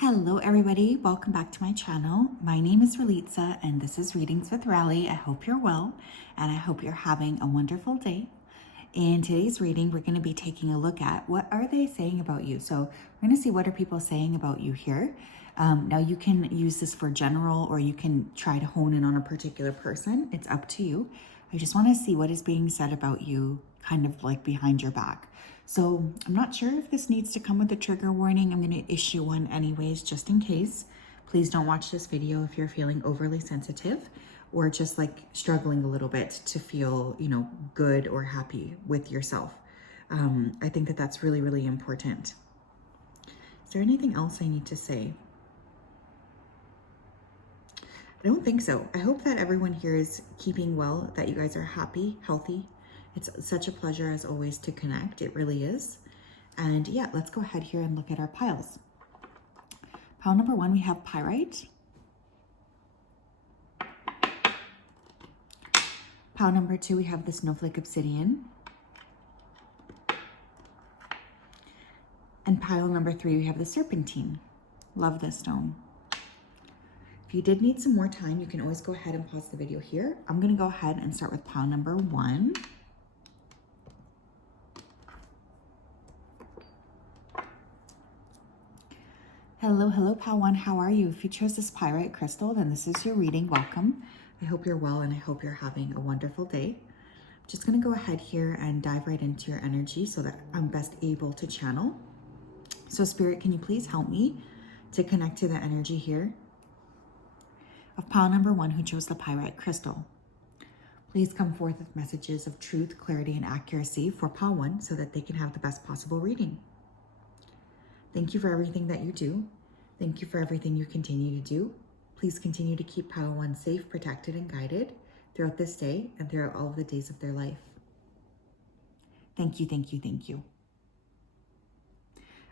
Hello everybody, welcome back to my channel. My name is Ralitza and this is Readings with Rali. I hope you're well and I hope you're having a wonderful day. In today's reading, we're going to be taking a look at what are they saying about you. So we're going to see what are people saying about you here. Now you can use this for general or you can try to hone in on a particular person. It's up to you. I just want to see what is being said about you kind of like behind your back. So I'm not sure if this needs to come with a trigger warning. I'm going to issue one anyways, just in case. Please don't watch this video if you're feeling overly sensitive or just like struggling a little bit to feel, good or happy with yourself. I think that that's really, really important. Is there anything else I need to say? I don't think so. I hope that everyone here is keeping well, that you guys are happy, healthy. It's such a pleasure as always to connect. It really is. And yeah, let's go ahead here and look at our piles. Pile number 1, we have pyrite. Pile number 2, we have the snowflake obsidian. And pile number 3, we have the serpentine. Love this stone. If you did need some more time, you can always go ahead and pause the video here. I'm going to go ahead and start with pile number 1. Hello, pile 1. How are you? If you chose this pyrite crystal, then this is your reading. Welcome. I hope you're well and I hope you're having a wonderful day. I'm just going to go ahead here and dive right into your energy so that I'm best able to channel. So Spirit, can you please help me to connect to the energy here of pile number 1 who chose the pyrite crystal? Please come forth with messages of truth, clarity, and accuracy for pile 1 so that they can have the best possible reading. Thank you for everything that you do. Thank you for everything you continue to do. Please continue to keep pile 1 safe, protected, and guided throughout this day and throughout all of the days of their life. Thank you, thank you, thank you.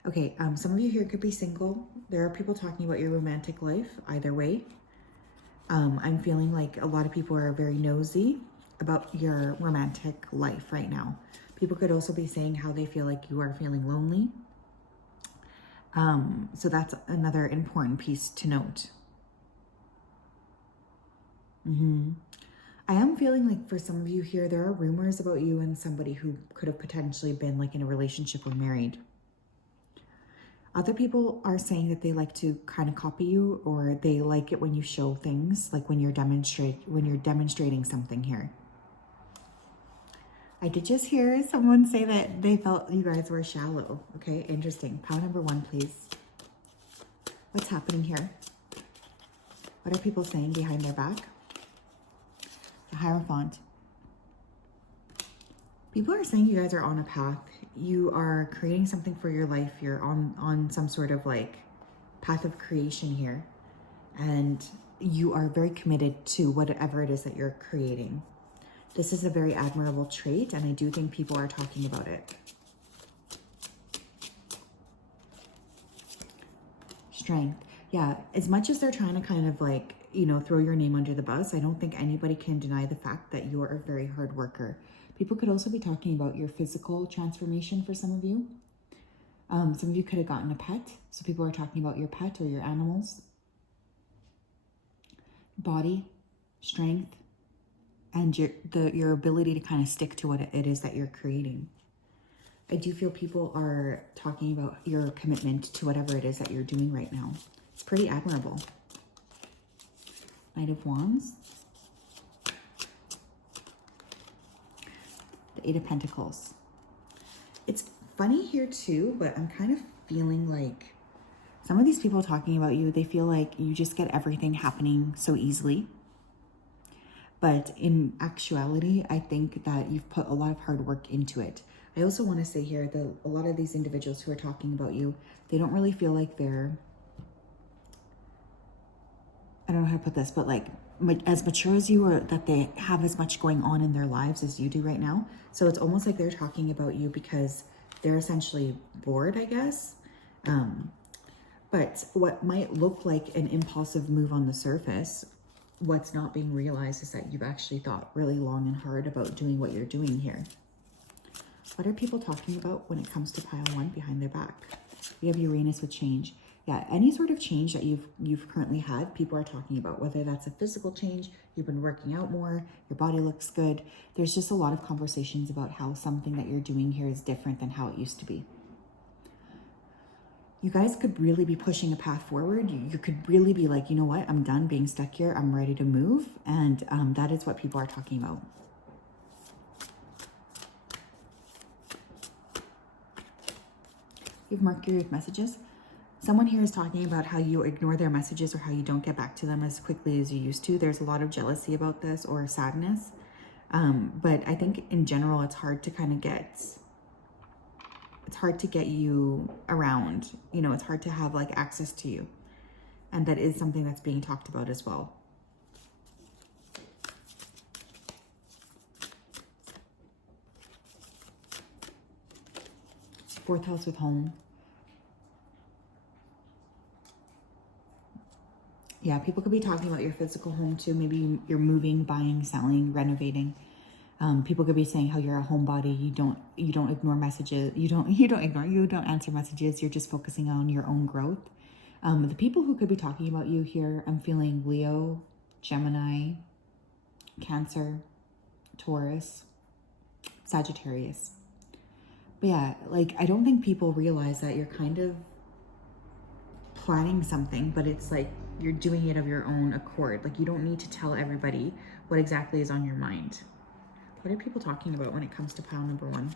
Okay, some of you here could be single. There are people talking about your romantic life, either way. I'm feeling like a lot of people are very nosy about your romantic life right now. People could also be saying how they feel like you are feeling lonely. So that's another important piece to note. I am feeling like for some of you here, there are rumors about you and somebody who could have potentially been like in a relationship or married. Other people are saying that they like to kind of copy you, or they like it when you show things, like when you're demonstrating something here. I did just hear someone say that they felt you guys were shallow. Okay, interesting. Pile number 1, please. What's happening here? What are people saying behind their back? The Hierophant. People are saying you guys are on a path. You are creating something for your life. You're on some sort of like path of creation here. And you are very committed to whatever it is that you're creating. This is a very admirable trait, and I do think people are talking about it. Strength. Yeah, as much as they're trying to kind of like, throw your name under the bus, I don't think anybody can deny the fact that you are a very hard worker. People could also be talking about your physical transformation for some of you. Some of you could have gotten a pet, so people are talking about your pet or your animals. Body, strength, and your ability to kind of stick to what it is that you're creating. I do feel people are talking about your commitment to whatever it is that you're doing right now. It's pretty admirable. Knight of Wands. The 8 of Pentacles. It's funny here too, but I'm kind of feeling like some of these people talking about you, they feel like you just get everything happening so easily. But in actuality, I think that you've put a lot of hard work into it. I also want to say here that a lot of these individuals who are talking about you, they don't really feel like they're, I don't know how to put this, but like as mature as you, or that they have as much going on in their lives as you do right now. So it's almost like they're talking about you because they're essentially bored, I guess. But what might look like an impulsive move on the surface, what's not being realized is that you've actually thought really long and hard about doing what you're doing here. What are people talking about when it comes to pile 1 behind their back? We have Uranus with change. Yeah, any sort of change that you've currently had, people are talking about, whether that's a physical change, you've been working out more, your body looks good. There's just a lot of conversations about how something that you're doing here is different than how it used to be. You guys could really be pushing a path forward. You could really be like, you know what, I'm done being stuck here. I'm ready to move. And that is what people are talking about. You have Mercury with messages. Someone here is talking about how you ignore their messages or how you don't get back to them as quickly as you used to. There's a lot of jealousy about this or sadness. But I think in general, it's hard to kind of it's hard to get you around. You know, it's hard to have like access to you. And that is something that's being talked about as well. Fourth house with home. Yeah, people could be talking about your physical home too. Maybe you're moving, buying, selling, renovating. People could be saying how you're a homebody. You don't ignore messages. You don't answer messages. You're just focusing on your own growth. The people who could be talking about you here, I'm feeling Leo, Gemini, Cancer, Taurus, Sagittarius. But yeah, like, I don't think people realize that you're kind of planning something, but it's like you're doing it of your own accord. Like, you don't need to tell everybody what exactly is on your mind. What are people talking about when it comes to pile number 1?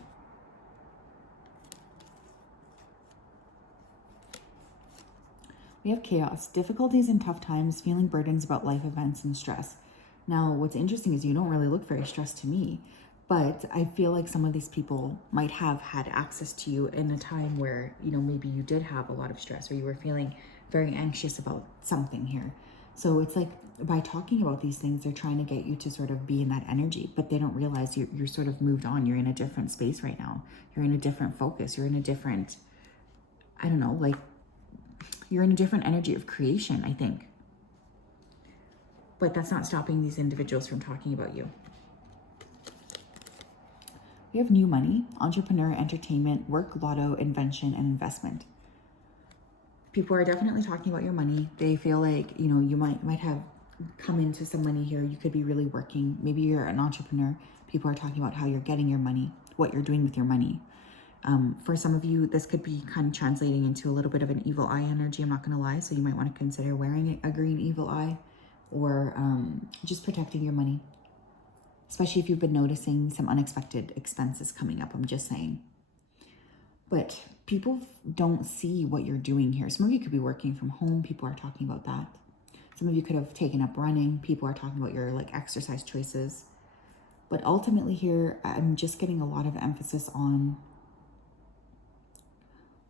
We have chaos, difficulties and tough times, feeling burdens about life events and stress. Now, what's interesting is you don't really look very stressed to me, but I feel like some of these people might have had access to you in a time where, you know, maybe you did have a lot of stress or you were feeling very anxious about something here. So it's like by talking about these things, they're trying to get you to sort of be in that energy, but they don't realize you're sort of moved on. You're in a different space right now. You're in a different focus. You're in a different, I don't know, like you're in a different energy of creation, I think. But that's not stopping these individuals from talking about you. We have new money, entrepreneur, entertainment, work, lotto, invention, and investment. People are definitely talking about your money. They feel like, you know, you might have come into some money here. You could be really working. Maybe you're an entrepreneur. People are talking about how you're getting your money, what you're doing with your money. For some of you, this could be kind of translating into a little bit of an evil eye energy. I'm not going to lie. So you might want to consider wearing a green evil eye or just protecting your money. Especially if you've been noticing some unexpected expenses coming up, I'm just saying. But people don't see what you're doing here. Some of you could be working from home. People are talking about that. Some of you could have taken up running. People are talking about your like exercise choices. But ultimately here, I'm just getting a lot of emphasis on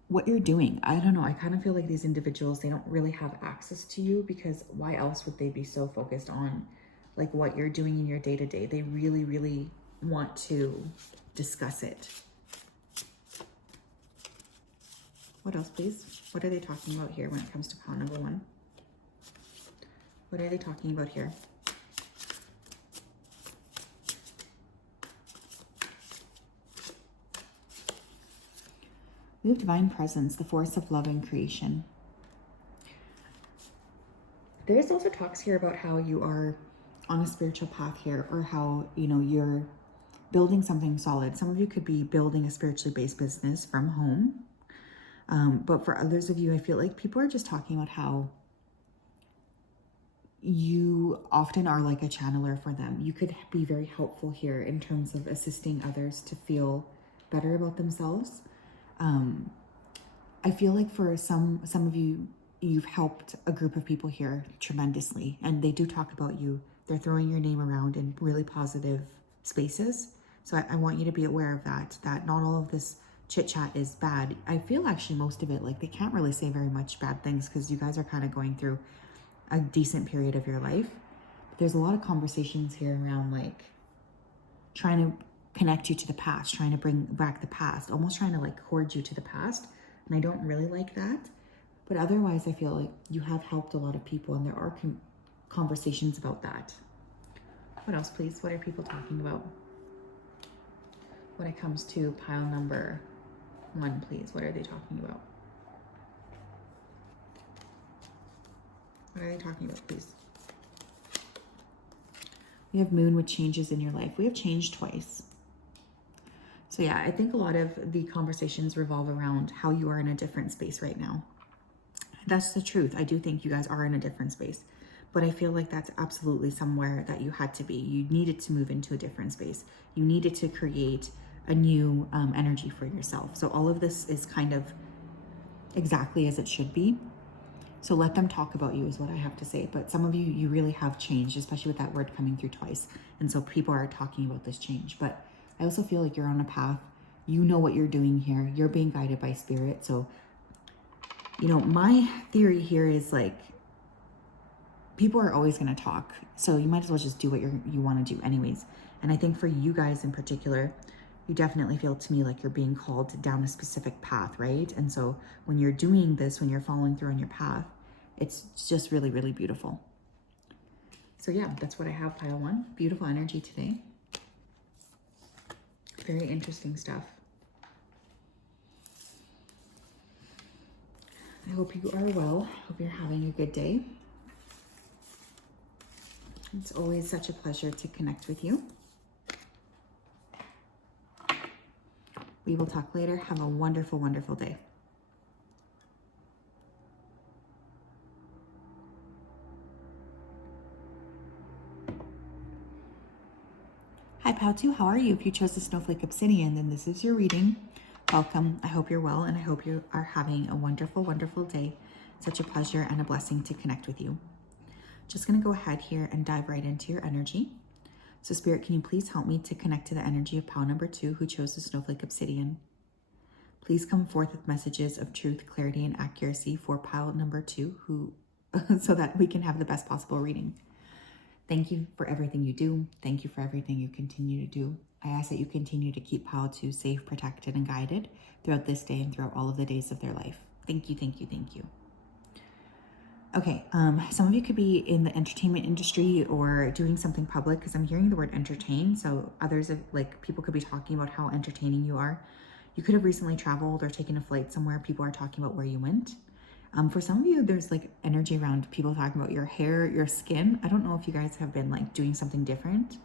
what you're doing. I don't know. I kind of feel like these individuals, they don't really have access to you because why else would they be so focused on like what you're doing in your day-to-day? They really, really want to discuss it. What else, please? What are they talking about here when it comes to pile number 1? What are they talking about here? We have divine presence, the force of love and creation. There's also talks here about how you are on a spiritual path here, or how, you know, you're building something solid. Some of you could be building a spiritually based business from home. But for others of you, I feel like people are just talking about how you often are like a channeler for them. You could be very helpful here in terms of assisting others to feel better about themselves. I feel like for some of you, you've helped a group of people here tremendously, and they do talk about you. They're throwing your name around in really positive spaces. So I want you to be aware of that not all of this chit chat is bad. I feel actually most of it, like they can't really say very much bad things because you guys are kind of going through a decent period of your life. But there's a lot of conversations here around like trying to connect you to the past, trying to bring back the past, almost trying to like cord you to the past. And I don't really like that. But otherwise, I feel like you have helped a lot of people, and there are conversations about that. What else, please? What are people talking about when it comes to pile number 1, please? What are they talking about? What are they talking about, please? We have moon with changes in your life. We have changed twice. So yeah, I think a lot of the conversations revolve around how you are in a different space right now. That's the truth. I do think you guys are in a different space, but I feel like that's absolutely somewhere that you had to be. You needed to move into a different space. You needed to create a new energy for yourself. So all of this is kind of exactly as it should be. So let them talk about you is what I have to say. But some of you, you really have changed, especially with that word coming through twice. And so people are talking about this change. But I also feel like you're on a path. You know what you're doing here. You're being guided by spirit. So, you know, my theory here is like, people are always going to talk. So you might as well just do what you want to do anyways. And I think for you guys in particular, you definitely feel to me like you're being called down a specific path, right? And so when you're doing this, when you're following through on your path, it's just really, really beautiful. So yeah, that's what I have, pile one. Beautiful energy today. Very interesting stuff. I hope you are well. Hope you're having a good day. It's always such a pleasure to connect with you. We will talk later. Have a wonderful, wonderful day. Hi, Pao2. How are you? If you chose the Snowflake Obsidian, then this is your reading. Welcome. I hope you're well, and I hope you are having a wonderful, wonderful day. Such a pleasure and a blessing to connect with you. Just going to go ahead here and dive right into your energy. So Spirit, can you please help me to connect to the energy of Pao number 2 who chose the Snowflake Obsidian? Please come forth with messages of truth, clarity, and accuracy for Pao number 2 who, so that we can have the best possible reading. Thank you for everything you do. Thank you for everything you continue to do. I ask that you continue to keep Pao 2 safe, protected, and guided throughout this day and throughout all of the days of their life. Thank you, thank you, thank you. Okay, some of you could be in the entertainment industry or doing something public, because I'm hearing the word entertain. So others, like people could be talking about how entertaining you are. You could have recently traveled or taken a flight somewhere. People are talking about where you went. For some of you, there's like energy around people talking about your hair, your skin. I don't know if you guys have been like doing something different.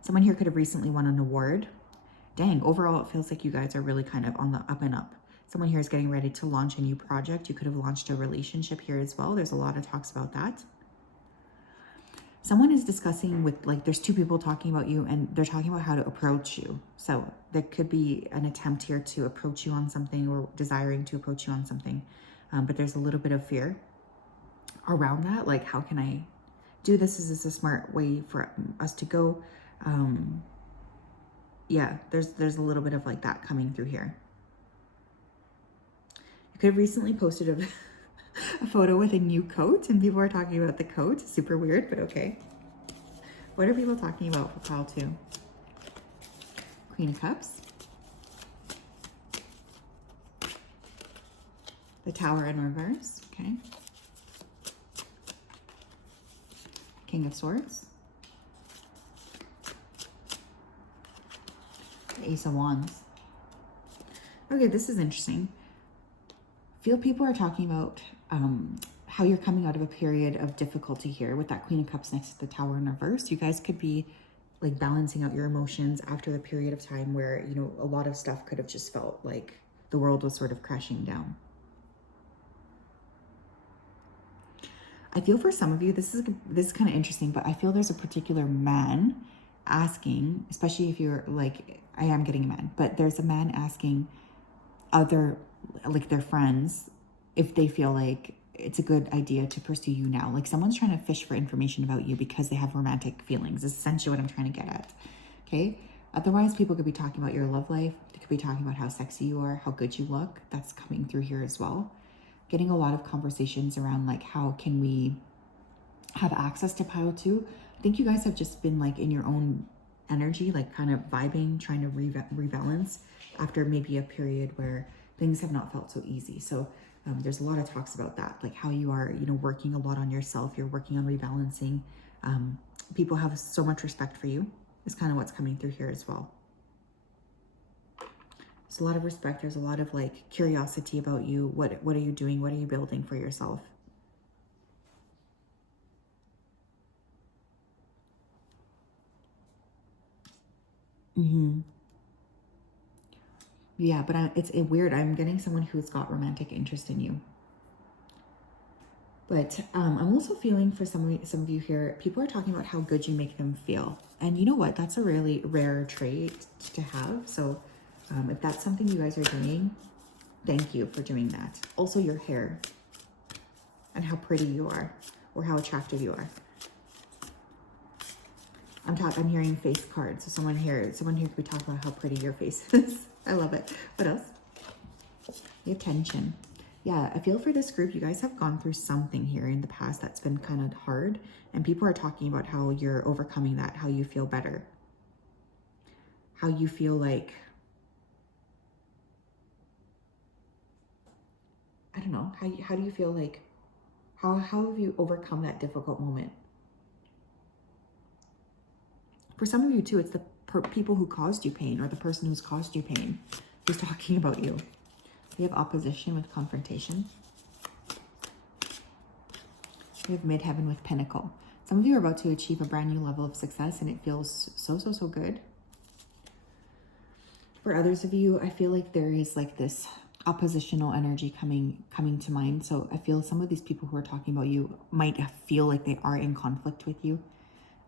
Someone here could have recently won an award. Dang, overall, it feels like you guys are really kind of on the up and up. Someone here is getting ready to launch a new project. You could have launched a relationship here as well. There's a lot of talks about that. Someone is discussing with, like, there's two people talking about you and they're talking about how to approach you. So there could be an attempt here to approach you on something or desiring to approach you on something. But there's a little bit of fear around that. Like, how can I do this? Is this a smart way for us to go? Yeah, there's a little bit of like that coming through here. You could have recently posted a photo with a new coat and people are talking about the coat. Super weird, but okay. What are people talking about for pile 2? Queen of Cups. The Tower in reverse, okay. King of Swords. The Ace of Wands. Okay, this is interesting. Feel people are talking about how you're coming out of a period of difficulty here with that Queen of Cups next to the Tower in reverse. You guys could be like balancing out your emotions after the period of time where, you know, a lot of stuff could have just felt like the world was sort of crashing down. I feel for some of you, this is kind of interesting, but I feel there's a particular man asking, especially if you're like, I am getting a man, but there's a man asking other, like their friends, if they feel like it's a good idea to pursue you now. Like someone's trying to fish for information about you because they have romantic feelings. Is essentially what I'm trying to get at. Okay. Otherwise, people could be talking about your love life. They could be talking about how sexy you are, how good you look. That's coming through here as well. Getting a lot of conversations around like, how can we have access to Pile 2? I think you guys have just been like in your own energy, like kind of vibing, trying to rebalance after maybe a period where things have not felt so easy. So there's a lot of talks about that, like how you are, you know, working a lot on yourself. You're working on rebalancing. People have so much respect for you is kind of what's coming through here as well. There's a lot of respect. There's a lot of like curiosity about you. What are you doing? What are you building for yourself? Yeah, but it's weird. I'm getting someone who's got romantic interest in you. But I'm also feeling for some of you here, people are talking about how good you make them feel. And you know what? That's a really rare trait to have. So if that's something you guys are doing, thank you for doing that. Also your hair and how pretty you are or how attractive you are. I'm hearing face cards. So someone here could be talking about how pretty your face is. I love it. What else? You have tension. Yeah, I feel for this group, you guys have gone through something here in the past that's been kind of hard. And people are talking about how you're overcoming that, how you feel better. How you feel like, I don't know, how do you feel like, how have you overcome that difficult moment? For some of you too, it's the people who caused you pain or the person who's caused you pain who's talking about you. We have opposition with confrontation. We have midheaven with pinnacle. Some of you are about to achieve a brand new level of success and it feels so good. For others of you, I feel like there is like this oppositional energy coming to mind. So I feel some of these people who are talking about you might feel like they are in conflict with you.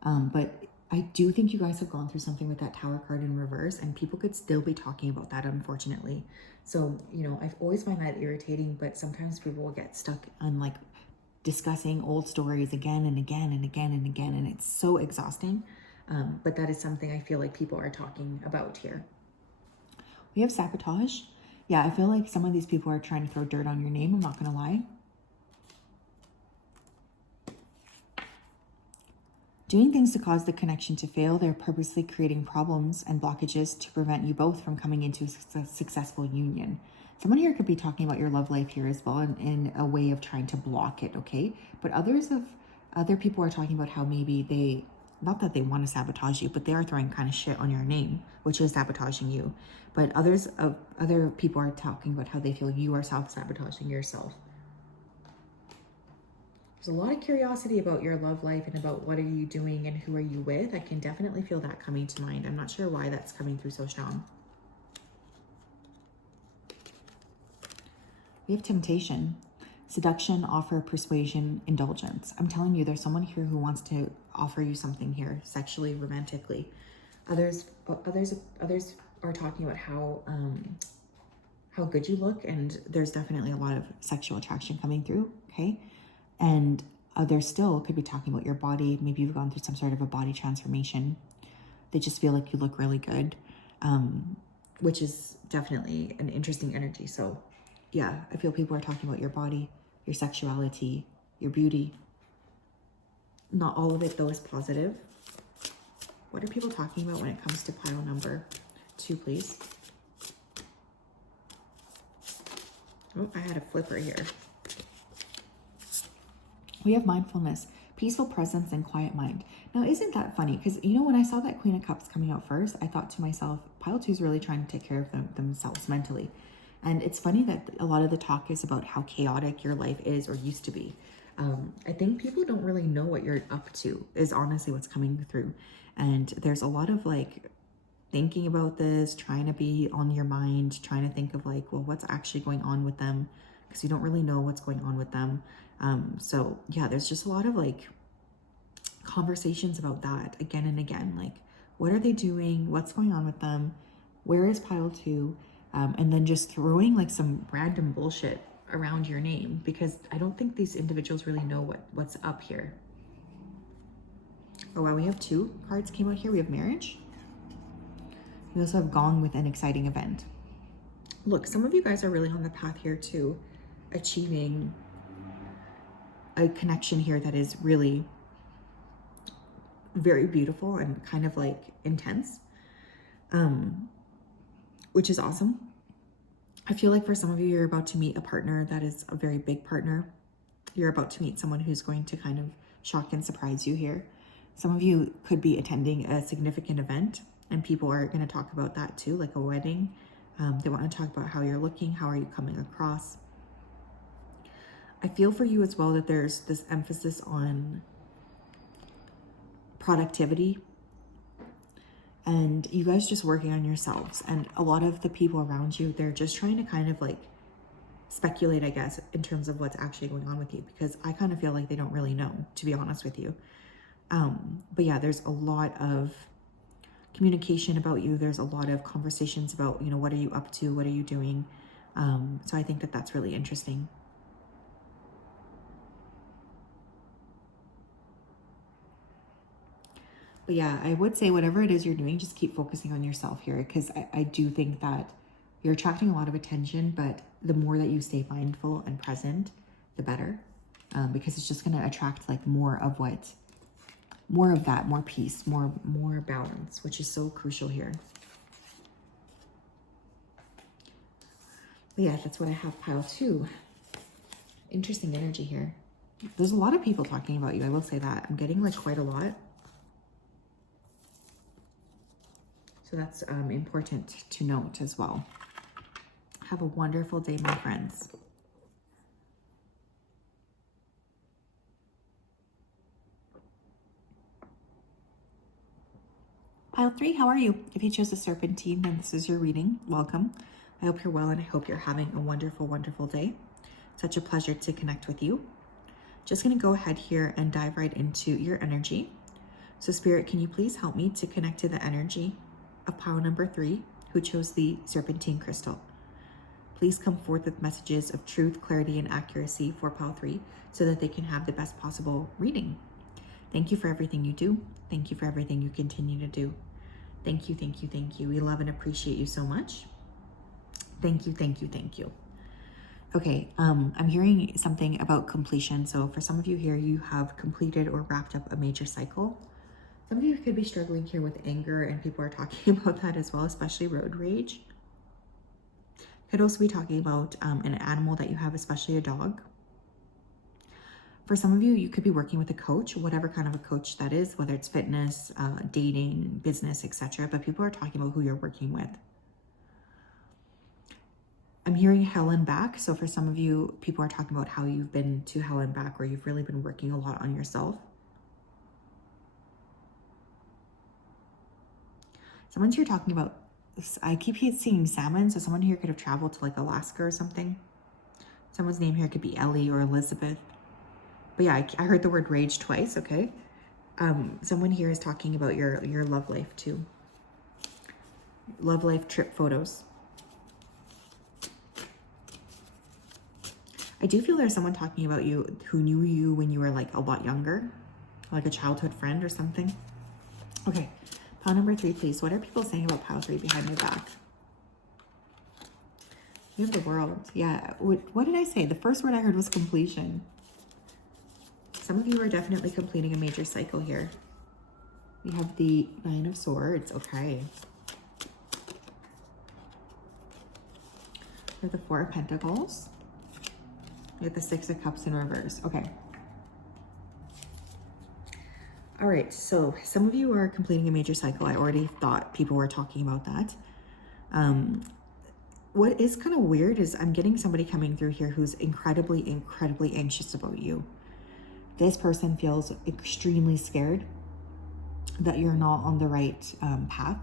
But I do think you guys have gone through something with that Tower card in reverse and people could still be talking about that, unfortunately. So, you know, I always find that irritating, but sometimes people will get stuck on like discussing old stories again and again and again and again. And it's so exhausting. But that is something I feel like people are talking about here. We have sabotage. Yeah, I feel like some of these people are trying to throw dirt on your name. I'm not going to lie. Doing things to cause the connection to fail, they're purposely creating problems and blockages to prevent you both from coming into a successful union. Someone here could be talking about your love life here as well in a way of trying to block it, okay? But other people are talking about how maybe they, not that they want to sabotage you, but they are throwing kind of shit on your name, which is sabotaging you. But other people are talking about how they feel you are self-sabotaging yourself. There's a lot of curiosity about your love life and about what are you doing and who are you with. I can definitely feel that coming to mind. I'm not sure why that's coming through so strong. We have temptation, seduction, offer, persuasion, indulgence. I'm telling you, there's someone here who wants to offer you something here, sexually, romantically. Others are talking about how good you look, and there's definitely a lot of sexual attraction coming through, okay? And others still could be talking about your body. Maybe you've gone through some sort of a body transformation. They just feel like you look really good, which is definitely an interesting energy. So yeah, I feel people are talking about your body, your sexuality, your beauty. Not all of it though is positive. What are people talking about when it comes to pile number 2, please? Oh, I had a flipper here. We have mindfulness, peaceful presence, and quiet mind. Now, isn't that funny? Because, you know, when I saw that Queen of Cups coming out first, I thought to myself, pile 2 is really trying to take care of themselves mentally. And it's funny that a lot of the talk is about how chaotic your life is or used to be. I think people don't really know what you're up to is honestly what's coming through. And there's a lot of like thinking about this, trying to be on your mind, trying to think of like, well, what's actually going on with them? Because you don't really know what's going on with them. So yeah, there's just a lot of like conversations about that again and again. Like, what are they doing? What's going on with them? Where is pile 2? And then just throwing like some random bullshit around your name, because I don't think these individuals really know what's up here. Oh wow, we have 2 cards came out here. We have marriage. We also have gone with an exciting event. Look, some of you guys are really on the path here to achieving a connection here that is really very beautiful and kind of like intense, which is awesome. I feel like for some of you, you're about to meet a partner that is a very big partner. You're about to meet someone who's going to kind of shock and surprise you here. Some of you could be attending a significant event and people are going to talk about that too, like a wedding. They want to talk about how you're looking, how are you coming across. I feel for you as well that there's this emphasis on productivity and you guys just working on yourselves. And a lot of the people around you, they're just trying to kind of like speculate, I guess, in terms of what's actually going on with you, because I kind of feel like they don't really know, to be honest with you. But yeah, there's a lot of communication about you. There's a lot of conversations about, you know, what are you up to? What are you doing? So I think that that's really interesting. But yeah, I would say whatever it is you're doing, just keep focusing on yourself here, because I do think that you're attracting a lot of attention, but the more that you stay mindful and present, the better, because it's just going to attract like more of that, more peace, more balance, which is so crucial here. But yeah, that's what I have, pile 2. Interesting energy here. There's a lot of people talking about you, I will say that. I'm getting like quite a lot. So that's important to note as well. Have a wonderful day, my friends. Pile 3, how are you? If you chose the Serpentine, then this is your reading. Welcome. I hope you're well, and I hope you're having a wonderful, wonderful day. Such a pleasure to connect with you. Just going to go ahead here and dive right into your energy. So Spirit, can you please help me to connect to the energy of pile number 3, who chose the Serpentine crystal? Please come forth with messages of truth, clarity, and accuracy for pile 3 so that they can have the best possible reading. Thank you for everything you do. Thank you for everything you continue to do. Thank you, thank you, thank you. We love and appreciate you so much. Thank you, thank you, thank you. Okay, I'm hearing something about completion. So for some of you here, you have completed or wrapped up a major cycle. Some of you could be struggling here with anger, and people are talking about that as well, especially road rage. Could also be talking about an animal that you have, especially a dog. For some of you, you could be working with a coach, whatever kind of a coach that is, whether it's fitness, dating, business, etc. But people are talking about who you're working with. I'm hearing hell and back. So for some of you, people are talking about how you've been to hell and back, or you've really been working a lot on yourself. Someone's here talking about, I keep seeing salmon. So someone here could have traveled to like Alaska or something. Someone's name here could be Ellie or Elizabeth. But yeah, I heard the word rage twice, okay? Someone here is talking about your love life too. Love life trip photos. I do feel there's someone talking about you who knew you when you were like a lot younger, like a childhood friend or something. Okay, pile number 3, please. What are people saying about pile 3 behind my back? You have the World. Yeah, what did I say? The first word I heard was completion. Some of you are definitely completing a major cycle here. We have the 9 of Swords. Okay. We have the 4 of Pentacles. We have the 6 of Cups in reverse. Okay. All right. So some of you are completing a major cycle. I already thought people were talking about that. What is kind of weird is I'm getting somebody coming through here who's incredibly, incredibly anxious about you. This person feels extremely scared that you're not on the right path.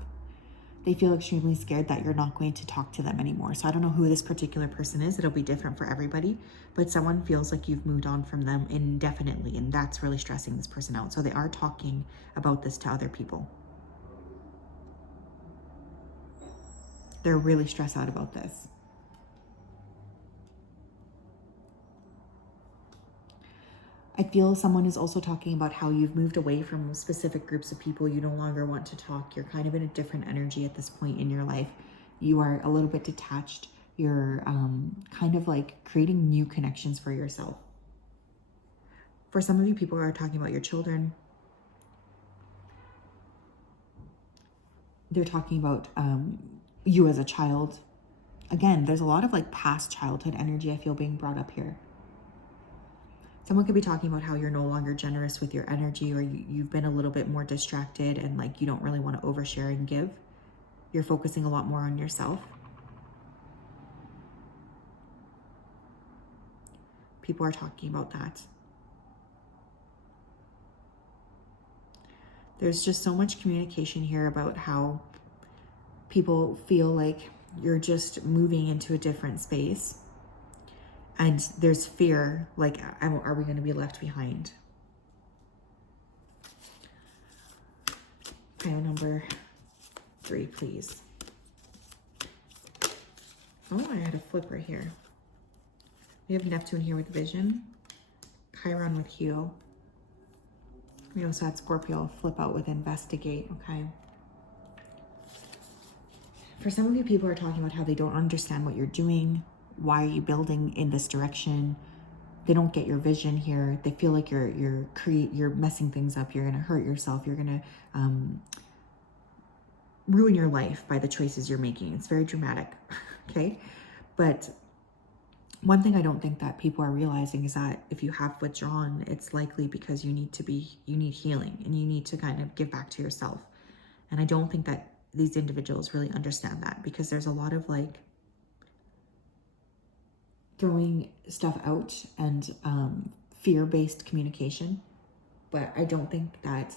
They feel extremely scared that you're not going to talk to them anymore. So I don't know who this particular person is. It'll be different for everybody, but someone feels like you've moved on from them indefinitely, and that's really stressing this person out. So they are talking about this to other people. They're really stressed out about this. I feel someone is also talking about how you've moved away from specific groups of people. You no longer want to talk. You're kind of in a different energy at this point in your life. You are a little bit detached. You're kind of like creating new connections for yourself. For some of you, people are talking about your children. They're talking about you as a child. Again, there's a lot of like past childhood energy I feel being brought up here. Someone could be talking about how you're no longer generous with your energy, or you've been a little bit more distracted and like you don't really want to overshare and give. You're focusing a lot more on yourself. People are talking about that. There's just so much communication here about how people feel like you're just moving into a different space. And there's fear, like, are we going to be left behind? Pile number 3, please. Oh, I had a flip right here. We have Neptune here with Vision, Chiron with Heal. We also had Scorpio flip out with Investigate, okay? For some of you, people are talking about how they don't understand what you're doing. Why are you building in this direction? They don't get your vision here. They feel like you're messing things up. You're gonna hurt yourself. You're gonna ruin your life by the choices you're making. It's very dramatic, okay? But one thing I don't think that people are realizing is that if you have withdrawn, it's likely because you need healing and you need to kind of give back to yourself. And I don't think that these individuals really understand that, because there's a lot of like throwing stuff out and fear-based communication. But I don't think that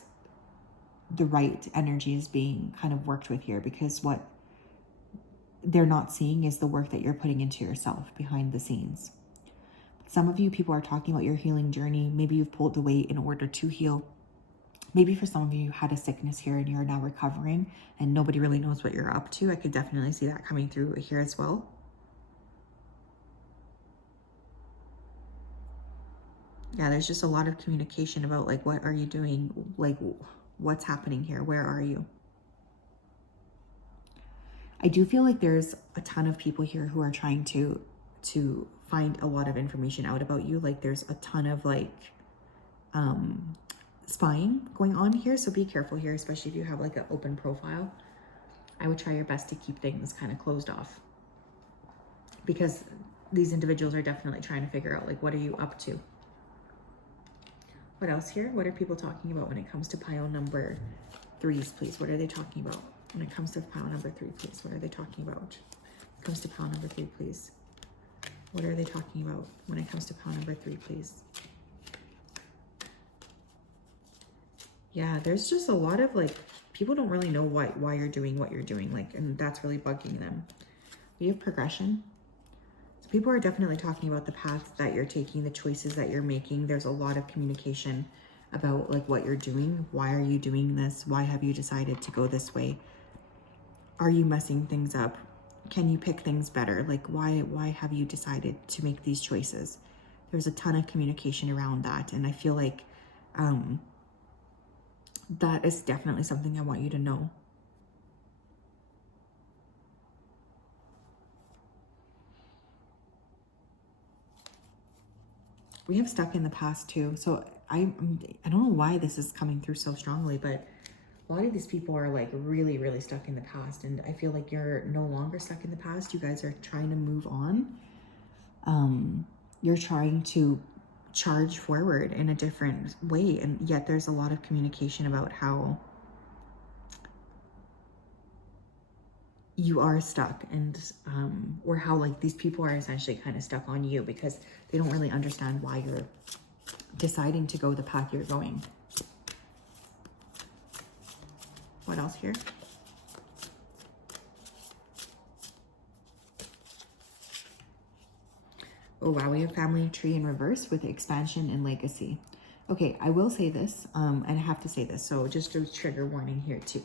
the right energy is being kind of worked with here, because what they're not seeing is the work that you're putting into yourself behind the scenes. Some of you, people are talking about your healing journey. Maybe you've pulled the weight in order to heal. Maybe for some of you, you had a sickness here and you're now recovering and nobody really knows what you're up to. I could definitely see that coming through here as well. Yeah, there's just a lot of communication about like, what are you doing? Like, what's happening here? Where are you? I do feel like there's a ton of people here who are trying to find a lot of information out about you. Like there's a ton of like spying going on here. So be careful here, especially if you have like an open profile. I would try your best to keep things kind of closed off, because these individuals are definitely trying to figure out like, what are you up to? What else here? What are people talking about when it comes to pile number 3s, please? What are they talking about? When it comes to pile number 3, please, what are they talking about? When it comes to pile number 3, please. What are they talking about when it comes to pile number 3, please? Yeah, there's just a lot of like, people don't really know why you're doing what you're doing, like, and that's really bugging them. We have progression. So people are definitely talking about the path that you're taking, the choices that you're making. There's a lot of communication about like what you're doing. Why are you doing this? Why have you decided to go this way? Are you messing things up? Can you pick things better? Like, why have you decided to make these choices? There's a ton of communication around that. And I feel like that is definitely something I want you to know. We have stuck in the past too. So I don't know why this is coming through so strongly, but a lot of these people are like really, really stuck in the past. And I feel like you're no longer stuck in the past. You guys are trying to move on. You're trying to charge forward in a different way. And yet there's a lot of communication about how you are stuck, and or how like these people are essentially kind of stuck on you because they don't really understand why you're deciding to go the path you're going. What else here? Oh wow, we have family tree in reverse with expansion and legacy. Okay, I will say this, and I have to say this, so just a trigger warning here too.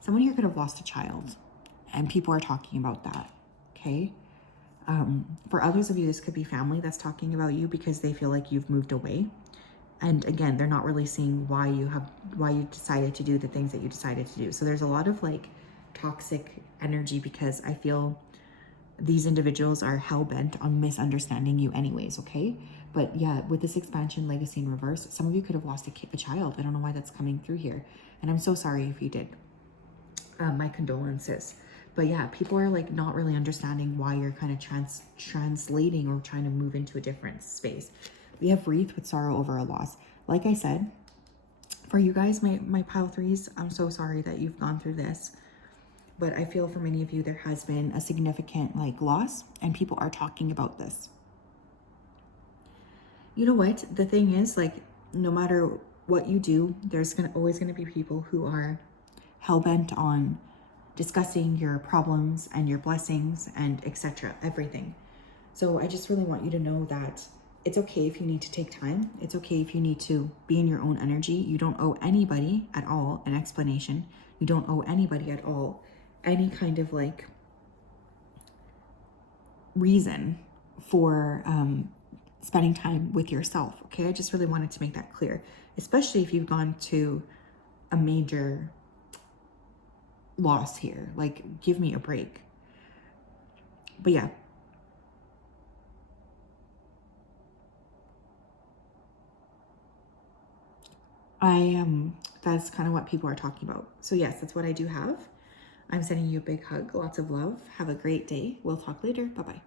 Someone here could have lost a child, and people are talking about that, okay? For others of you, this could be family that's talking about you because they feel like you've moved away. And again, they're not really seeing why you decided to do the things that you decided to do. So there's a lot of like toxic energy because I feel these individuals are hell-bent on misunderstanding you anyways, okay? But yeah, with this expansion legacy in reverse, some of you could have lost a child. I don't know why that's coming through here. And I'm so sorry if you did. My condolences. But yeah, people are like not really understanding why you're kind of translating or trying to move into a different space. We have wreath with sorrow over a loss. Like I said, for you guys, my pile 3s, I'm so sorry that you've gone through this. But I feel for many of you, there has been a significant like loss and people are talking about this. You know what? The thing is, like, no matter what you do, there's always going to be people who are hell-bent on discussing your problems and your blessings and etc. everything. So I just really want you to know that it's okay if you need to take time. It's okay if you need to be in your own energy. You don't owe anybody at all an explanation. You don't owe anybody at all any kind of like reason for spending time with yourself. Okay, I just really wanted to make that clear, especially if you've gone to a major loss here. Like, give me a break. But yeah, that's kind of what people are talking about. So yes, that's what I do have. I'm sending you a big hug, lots of love. Have a great day. We'll talk later. Bye-bye.